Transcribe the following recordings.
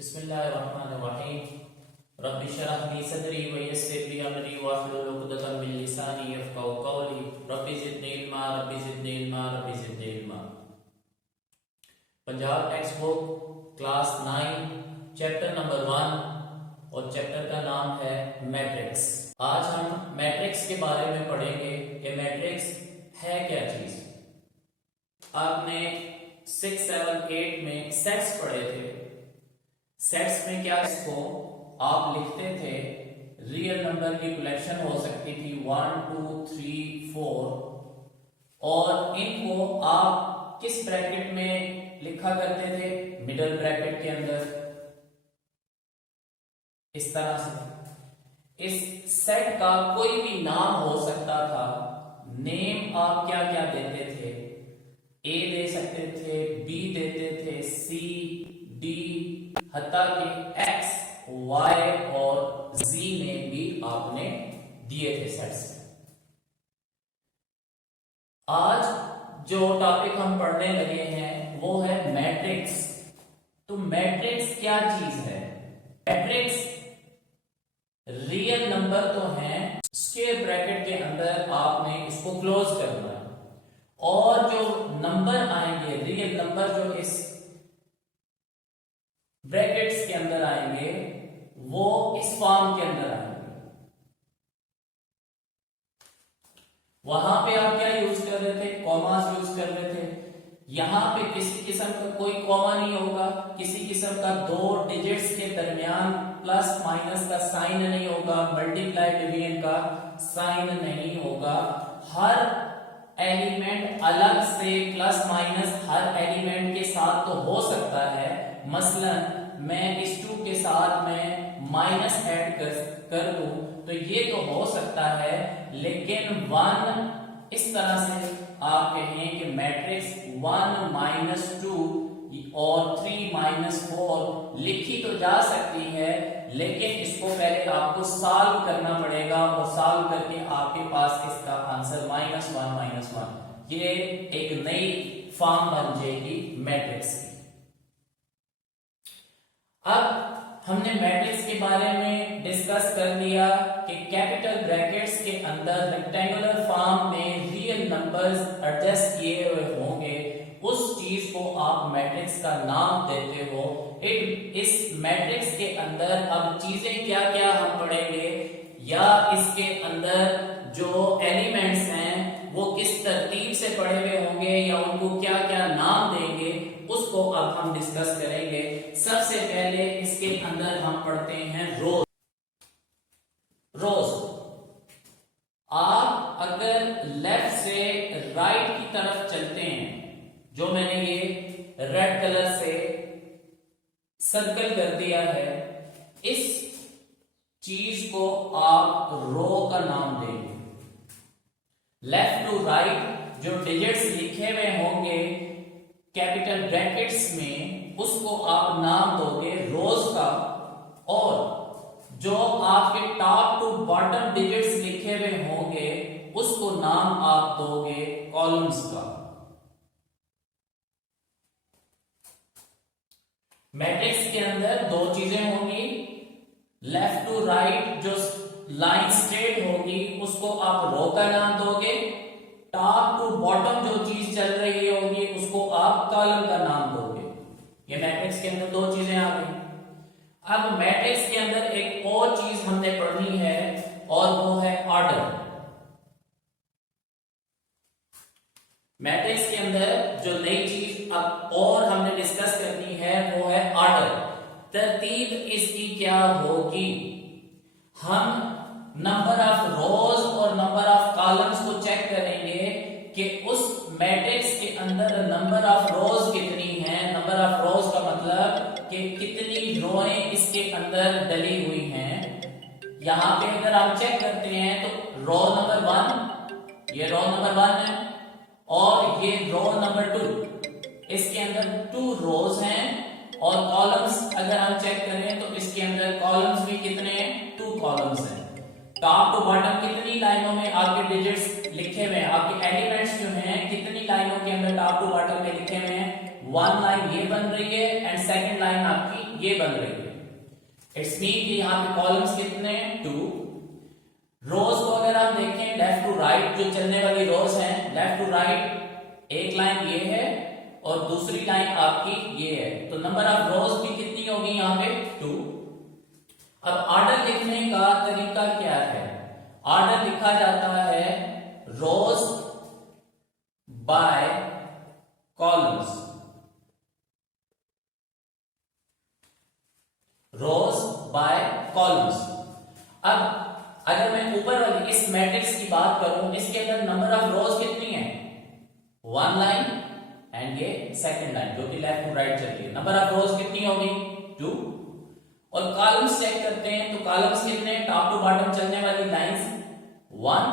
बिस्मिल्लाहिर्रहमानिर्रहीम। रब्बि इश्रह ली सदरी व यस्सिर ली अमरी वाहलुल उक़दतम मिन लिसानी यफ़क़हू क़ौली। रब्बि ज़िदनी इल्मा, रब्बि ज़िदनी इल्मा, रब्बि ज़िदनी इल्मा। Punjab text book class 9 chapter number 1 और चैप्टर का नाम है मैट्रिक्स। आज हम मैट्रिक्स के बारे में पढ़ेंगे कि मैट्रिक्स है क्या चीज। आपने 6, 7, 8 में सेट्स पढ़े थे। सेट्स में क्या, इसको आप लिखते थे रियल नंबर की कलेक्शन हो सकती थी 1, 2, 3, 4 और इनको आप किस ब्रैकेट में लिखा करते थे? मिडिल ब्रैकेट के अंदर, इस तरह से। इस सेट का कोई भी नाम हो सकता था। नेम आप क्या क्या देते थे? ए दे सकते थे, बी देते थे, सी, डी, हत्ता कि एक्स, वाई और जी नेम भी आपने दिए थे सेट्स में। आज जो टॉपिक हम पढ़ने लगे हैं वो है मैट्रिक्स। तो मैट्रिक्स क्या चीज है? मैट्रिक्स रियल नंबर तो है, स्क्वायर ब्रैकेट के अंदर आपने इसको क्लोज करना है और जो नंबर आएंगे, रियल नंबर जो इस ब्रैकेट्स के अंदर आएंगे वो इस फॉर्म के अंदर आएंगे। वहां पे आप क्या यूज कर रहे थे? कॉमास यूज कर रहे थे। यहां पे किसी किस्म का कोई कॉमा नहीं होगा, किसी किस्म का दो डिजिट्स के दरमियान प्लस माइनस का साइन नहीं होगा, मल्टीप्लाई डिवीजन का साइन नहीं होगा। हर एलिमेंट अलग से प्लस माइनस हर एलिमेंट के साथ तो हो सकता है। मसलन मैं इस 2 के साथ में माइनस ऐड कर दूं तो ये तो हो सकता है, लेकिन 1 इस तरह से आप कहें कि मैट्रिक्स 1 - 2 और 3 - 4 लिखी तो जा सकती है, लेकिन इसको पहले आपको सॉल्व करना पड़ेगा और सॉल्व करके आपके पास इसका आंसर -1 - 1 ये एक नई फॉर्म बन जाएगी मैट्रिक्स की। अब हमने मैट्रिक्स के बारे में डिस्कस कर लिया कि कैपिटल ब्रैकेट्स के अंदर रेक्टेंगुलर फॉर्म में रियल नंबर्स एडजस्ट किए हुए होंगे, उस चीज को आप मैट्रिक्स का नाम देते हो। इस मैट्रिक्स के अंदर अब चीजें क्या क्या हम पढ़ेंगे, या इसके अंदर जो एलिमेंट्स हैं वो किस तरतीब से पढ़े हुए होंगे या उनको क्या क्या नाम देंगे, उसको अब हम डिस्कस करेंगे। सबसे पहले इसके अंदर हम पढ़ते हैं रोज। आप अगर लेफ्ट से राइट की तरफ चलते हैं, जो मैंने ये रेड कलर से सर्कल कर दिया है, इस चीज को आप रो का नाम देंगे। लेफ्ट टू राइट जो डिजिट्स लिखे हुए होंगे कैपिटल ब्रैकेट्स में, उसको आप नाम दोगे रोज का, और जो आपके टॉप टू बॉटम डिजिट्स लिखे हुए होंगे उसको नाम आप दोगे कॉलम्स का। मैट्रिक्स के अंदर दो चीजें होंगी, लेफ्ट टू राइट जो लाइन स्ट्रेट होगी उसको आप रो का नाम दोगे, टॉप टू बॉटम जो चीज चल रही होगी उसको आप कॉलम का नाम दोगे। ये मैट्रिक्स के अंदर दो चीजें आ गई। अब मैट्रिक्स के अंदर एक और चीज हमने पढ़नी है और वो है ऑर्डर। मैट्रिक्स के अंदर जो नई चीज अब और हमने डिस्कस करनी है वो है ऑर्डर। तरतीब इसकी क्या होगी? हम नंबर ऑफ रोज और नंबर ऑफ कॉलम्स को चेक करेंगे कि उस मैट्रिक्स के अंदर नंबर ऑफ रोज कितनी है। नंबर ऑफ रोज का मतलब कि कितनी रोएं इसके अंदर डली हुई हैं। यहां पे अगर आप चेक करते हैं तो रो नंबर 1, ये रो नंबर 1 है, और ये रो नंबर 2, इसके अंदर 2 रोज हैं, और कॉलम्स अगर हम चेक करें तो इसके अंदर कॉलम्स भी कितने हैं? 2 कॉलम्स हैं। टॉप टू बॉटम कितनी लाइनों में आपके डिजिट्स लिखे हुए हैं, आपके एलिमेंट्स जो हैं कितनी लाइनों के अंदर टॉप टू बॉटम में लिखे हुए हैं? वन लाइन ये बन रही है एंड सेकंड लाइन आपकी ये बन रही है। इट्स मीन कि यहाँ पे कॉलम्स कितने हैं, 2। रोज को अगर आप देखें लेफ्ट टू राइट जो चलने वाली रोज हैं, लेफ्ट टू राइट एक लाइन ये है और दूसरी लाइन आपकी ये है, तो नंबर ऑफ रोज भी कितनी होगी यहाँ पे, 2। अब ऑर्डर लिखने का तरीका क्या है? ऑर्डर लिखा जाता है रोज बाय कॉलम्स, रोज बाय कॉलम्स। अब अगर मैं ऊपर वाली इस मैट्रिक्स की बात करूं, इसके अंदर नंबर ऑफ रोज कितनी है, 1 लाइन एंड ये सेकंड लाइन जो कि लेफ्ट टू राइट चल रही है, नंबर ऑफ रोज कितनी होगी, 2। और कॉलम्स चेक करते हैं तो कॉलम्स कितने, टॉप टू बॉटम चलने वाली लाइंस 1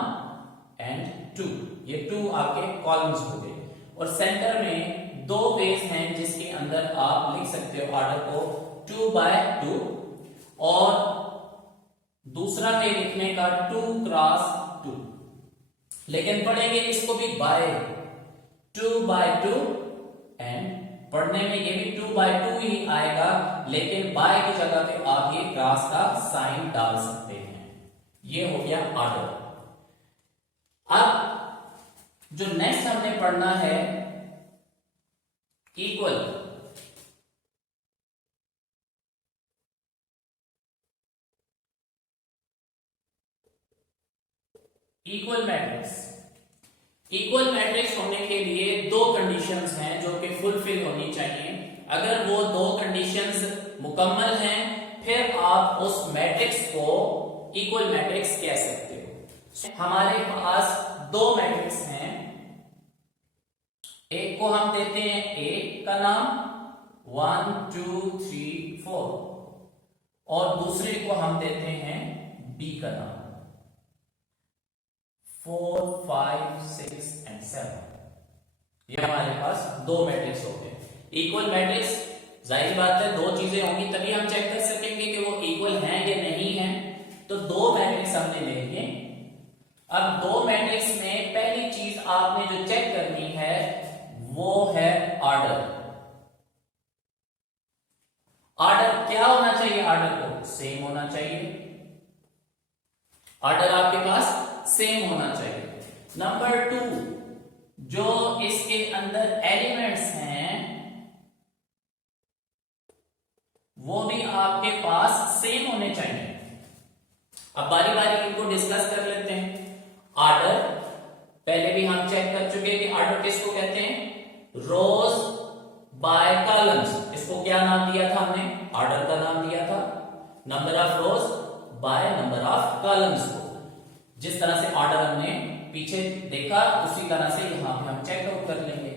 एंड 2, ये 2 आपके कॉलम्स हो गए। और सेंटर में 2 वेज हैं जिसके अंदर आप लिख सकते हो ऑर्डर को 2 बाय 2, और दूसरा वे लिखने का 2 क्रॉस 2, लेकिन पढ़ेंगे इसको भी बाय 2 बाय 2 एंड पढ़ने में ये भी 2 बाय 2 ही आएगा, लेकिन बाय की जगह पे आप ये क्रॉस का साइन डाल सकते हैं। ये हो गया ऑर्डर। अब जो नेक्स्ट हमने पढ़ना है equal. Equal matrix, equal matrix होने के लिए 2 कंडीशंस हैं जो कि फुलफिल होनी चाहिए। अगर वो 2 कंडीशंस मुकम्मल हैं फिर आप उस मैट्रिक्स को इक्वल मैट्रिक्स कह सकते हो। हमारे पास 2 मैट्रिक्स हैं, एक को हम देते हैं ए का नाम 1 2 3 4 और दूसरे को हम देते हैं बी का नाम 4 5 6 एंड 7। ये हमारे पास 2 मैट्रिक्स हो गए। इक्वल मैट्रिक्स, जाहिर बात है 2 चीजें होंगी तभी हम चेक कर सकेंगे कि वो इक्वल हैं या नहीं हैं। तो 2 मैट्रिक्स हमने ले लिए। अब 2 मैट्रिक्स में पहली चीज आपने जो चेक करनी है वो है ऑर्डर। ऑर्डर क्या होना चाहिए, ऑर्डर को सेम होना चाहिए, ऑर्डर आपके पास सेम होना चाहिए। नंबर 2, जो इसके अंदर एलिमेंट्स हैं वो भी आपके पास सेम होने चाहिए। अब बारी बारी इनको डिस्कस कर लेते हैं। ऑर्डर पहले भी हम चेक कर चुके हैं कि ऑर्डर किसको कहते हैं, रोज बाय कॉलम्स। इसको क्या नाम दिया था हमने, ऑर्डर का नाम दिया था। Number of rose by number of columns को जिस तरह से ऑर्डर हमने पीछे देखा उसी तरह से यहां पे हम चेक आउट कर लेंगे।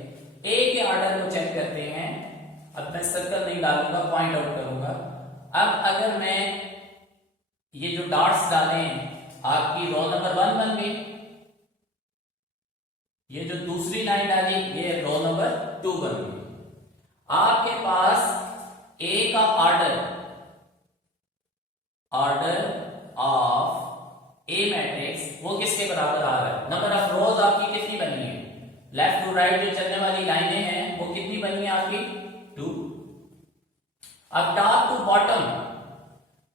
ए के ऑर्डर को चेक करते हैं। अब मैं सर्कल नहीं डालूंगा, पॉइंट आउट करूंगा। अब अगर मैं ये जो डॉट्स डाले आपकी रो नंबर 1 बन गई, ये जो दूसरी लाइन डाली ये रो नंबर 2 बन गई। आपके पास ए का order, order of A matrix वो किसके बराबर आ रहा है, नंबर ऑफ रोज आपकी कितनी बनी है, लेफ्ट टू राइट जो चलने वाली लाइनें हैं वो कितनी बनी है आपकी, 2। अब top to bottom,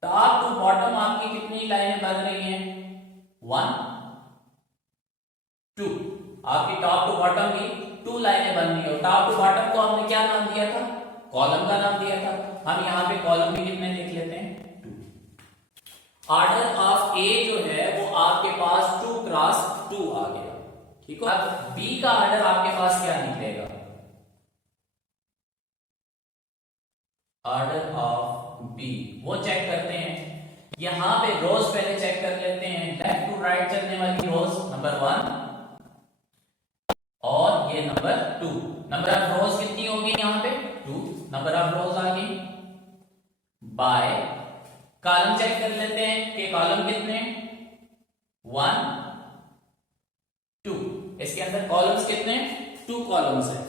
top to bottom आपकी कितनी लाइनें बन रही हैं, 1 2। आपकी टॉप टू बॉटम की 2 लाइनें बन रही है। टॉप टू बॉटम को हमने क्या नाम दिया था, कॉलम का नाम दिया था। हम यहां पे कॉलम भी कितने लिख लेते हैं, 2। ऑर्डर ऑफ ए जो है वो आपके पास 2 क्रॉस 2 आ गया, ठीक है। अब बी का ऑर्डर आपके पास क्या निकलेगा, ऑर्डर ऑफ बी वो चेक करते हैं। यहां पे रोज पहले चेक कर लेते हैं, लेफ्ट टू राइट चलने वाली रोज नंबर 1 और ये नंबर 2। नंबर ऑफ रोज कितनी होगी यहां पे, 2 नंबर ऑफ रोज आ गई। बाय कॉलम चेक कर लेते हैं कि कॉलम कितने, 1 2। इसके अंदर कॉलम्स कितने, 2 कॉलम्स है।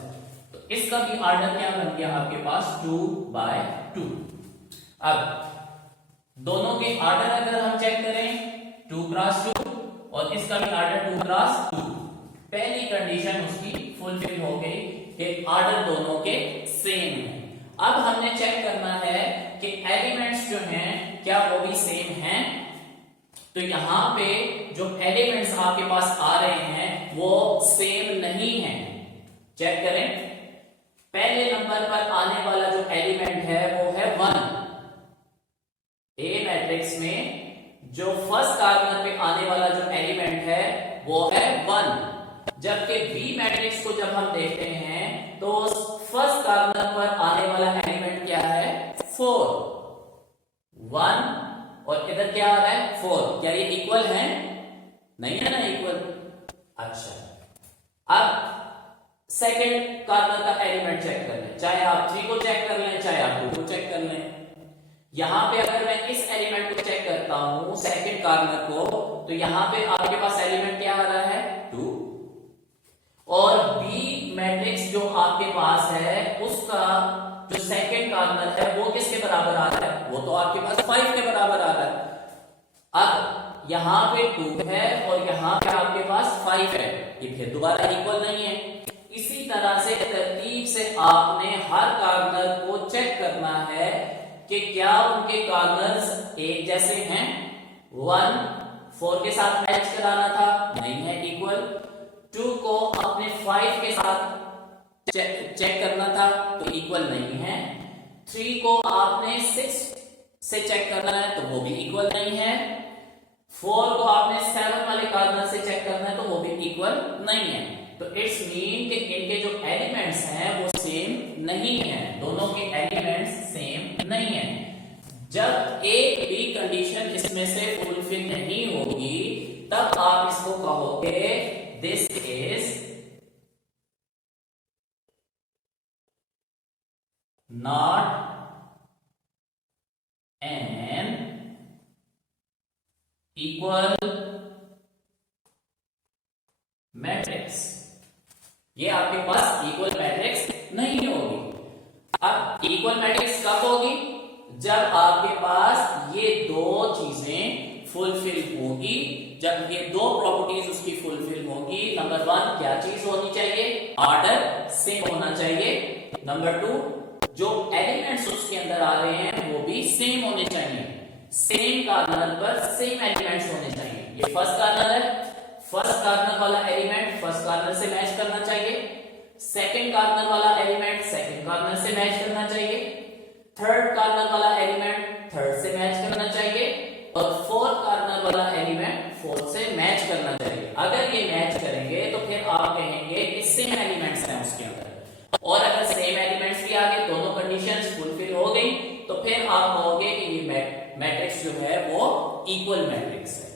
तो इसका भी ऑर्डर क्या बन गया आपके पास, 2 बाय 2। अब दोनों के ऑर्डर अगर हम चेक करें 2 क्रॉस 2 और इसका भी ऑर्डर 2 क्रॉस 2, पहली कंडीशन उसकी फुलफिल हो गई कि ऑर्डर दोनों के सेम है। अब हमने चेक करना है कि एलिमेंट्स जो हैं क्या वो भी सेम हैं। तो यहां पे जो एलिमेंट्स आपके पास आ रहे हैं वो सेम नहीं है। चेक करें, पहले नंबर पर आने वाला जो एलिमेंट है वो है 1। ए मैट्रिक्स में जो फर्स्ट कार्नर पे आने वाला जो एलिमेंट है वो है 1, जबकि बी मैट्रिक्स को जब हम देखते हैं तो फर्स्ट कार्नर पर आने वाला एलिमेंट क्या है 4। 1 और इधर क्या आ रहा है 4। क्या ये इक्वल है? नहीं है ना इक्वल। अच्छा, अब सेकंड कार्नर का एलिमेंट चेक कर लें, चाहे आप 3 को चेक कर लें चाहे आप 2 को चेक कर लें। यहां पे अगर मैं इस एलिमेंट को चेक करता हूं सेकंड कार्नर को, तो यहां पे आपके पास एलिमेंट क्या आ रहा है 2, और बी मैट्रिक्स जो आपके पास है उसका जो सेकंड कार्नर है वो किसके बराबर आ रहा है? वो तो आपके पास 5 के बराबर आ रहा है। अब यहां पे 2 है और यहां पे आपके पास 5 है, ये फिर दोबारा इक्वल नहीं है। इसी तरह से तरतीब से आपने हर कार्नर को चेक करना है कि क्या उनके कार्नर्स एक जैसे हैं। 1 4 के साथ मैच कराना था, नहीं है इक्वल। 2 को अपने 5 के साथ चेक करना था तो इक्वल नहीं है। 3 को आपने 6 से चेक करना है तो वो भी इक्वल नहीं है। 4 को आपने 7 वाले कार्नर से चेक करना है तो वो भी इक्वल नहीं है। तो इट्स मीन कि इनके जो एलिमेंट्स हैं वो सेम नहीं है, दोनों के एलिमेंट्स सेम नहीं है। जब एक भी कंडीशन इसमें से फुलफिल नहीं होगी तब आप इसको कहोगे this is not an equal matrix. ये आपके पास इक्वल मैट्रिक्स नहीं होगी। अब इक्वल मैट्रिक्स कब होगी? जब आपके पास ये दो चीजें फुलफिल होगी, जब ये दो प्रॉपर्टीज उसकी फुलफिल होगी। नंबर 1 क्या चीज होनी चाहिए? ऑर्डर सेम होना चाहिए। नंबर 2 जो एलिमेंट्स उसके अंदर आ रहे हैं वो भी सेम होने चाहिए। सेम कार्नर पर सेम एलिमेंट्स होने चाहिए। ये फर्स्ट कार्नर है, फर्स्ट कार्नर वाला एलिमेंट फर्स्ट कार्नर से मैच करना चाहिए। सेकंड कार्नर वाला एलिमेंट सेकंड कार्नर से मैच करना चाहिए। थर्ड कार्नर वाला एलिमेंट थर्ड से मैच करना चाहिए और फोर्थ कार्नर वाला एलिमेंट फोर्थ से मैच करना चाहिए। अगर ये मैच करेंगे तो फिर आप कहेंगे कि सेम एलिमेंट्स हैं उसके अंदर। और अगर सेम एलिमेंट्स भी आ गए, दोनों कंडीशंस फुलफिल हो गई, तो फिर आप कहोगे कि ये मैट्रिक्स जो है वो इक्वल मैट्रिक्स है।